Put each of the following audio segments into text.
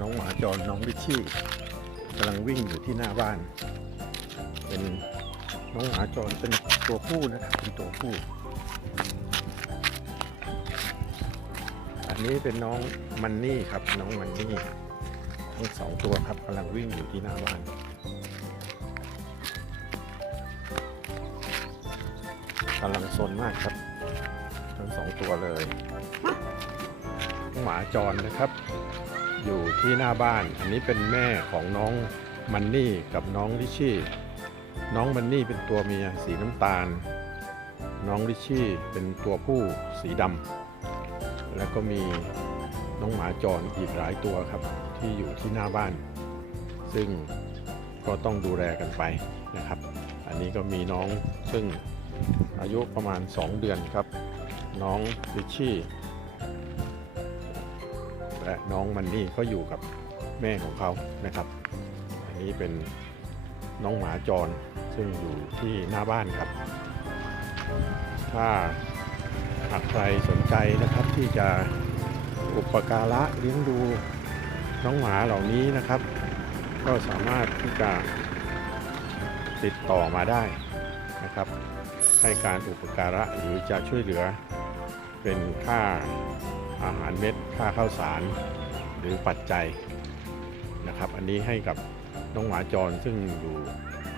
น้องหมาจรน้องลิชชี่กำลังวิ่งอยู่ที่หน้าบ้าน เป็นน้องหมาจรเป็นตัวผู้นะครับเป็นตัวผู้ อันนี้เป็นน้องมันนี่ครับน้องมันนี่ทั้งสองตัวครับกำลังวิ่งอยู่ที่หน้าบ้านกำลังซนมากครับ ทั้งสองตัวเลยหมาจรนะครับ อยู่ที่หน้าบ้าน อันนี้เป็นแม่ของน้องมันนี่กับน้องลิชี่ น้องมันนี่เป็นตัวเมียสีน้ำตาล น้องลิชี่เป็นตัวผู้สีดำแล้วก็มีน้องหมาจรอีกหลายตัวครับ ที่อยู่ที่หน้าบ้าน ซึ่งก็ต้องดูแลกันไปนะครับ อันนี้ก็มีน้องซึ่งอายุประมาณ 2 เดือนครับ น้องลิชี่ และน้องมันนี่ก็อยู่กับแม่ของเขานะครับ อันนี้เป็นน้องหมาจรซึ่งอยู่ที่หน้าบ้านครับ ถ้าหากใครสนใจนะครับที่จะอุปการะเลี้ยงดูน้องหมาเหล่านี้นะครับ ก็สามารถที่จะติดต่อมาได้นะครับ ให้การอุปการะหรือจะช่วยเหลือเป็นค่า อาหารเม็ดค่าข้าวสาร หรือปัจจัยนะครับ อันนี้ให้กับน้องหมาจรซึ่งอยู่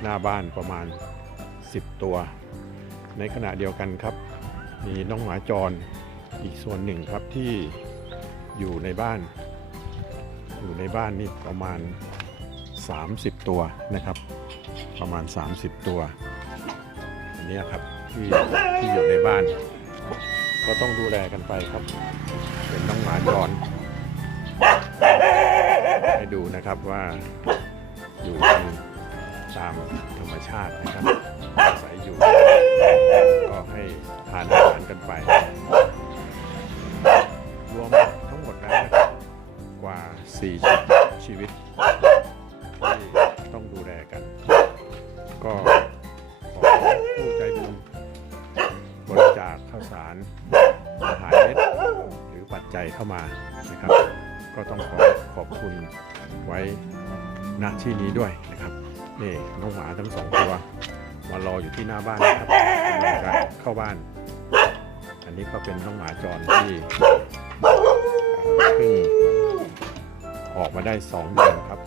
หน้าบ้านประมาณ 10 ตัว ในขณะเดียวกันครับ มีน้องหมาจรอีกส่วนหนึ่งครับที่อยู่ในบ้าน อยู่ในบ้านนี่ประมาณ 30 ตัวนะครับ ประมาณ 30 ตัวอันนี้ครับที่ที่อยู่ในบ้าน ก็ต้องดูแลกันไปครับ เป็นน้องหมาจรให้ดูนะครับว่าอยู่กันตามธรรมชาตินะครับอาศัยอยู่ ก็ให้ทานอาหารกันไป รวมทั้งหมดแล้วนกว่า4ชีวิต อาหารเม็ดหรือปัจจัยเข้ามานะครับ ก็ต้องขอขอบคุณไว้ณที่นี้ด้วยนะครับนี่น้องหมาทั้งสองตัวมารออยู่ที่หน้าบ้านนะครับกำลังจะเข้าบ้าน อันนี้ก็เป็นน้องหมาจรที่เพิ่งออกมาได้สองเดือนครับ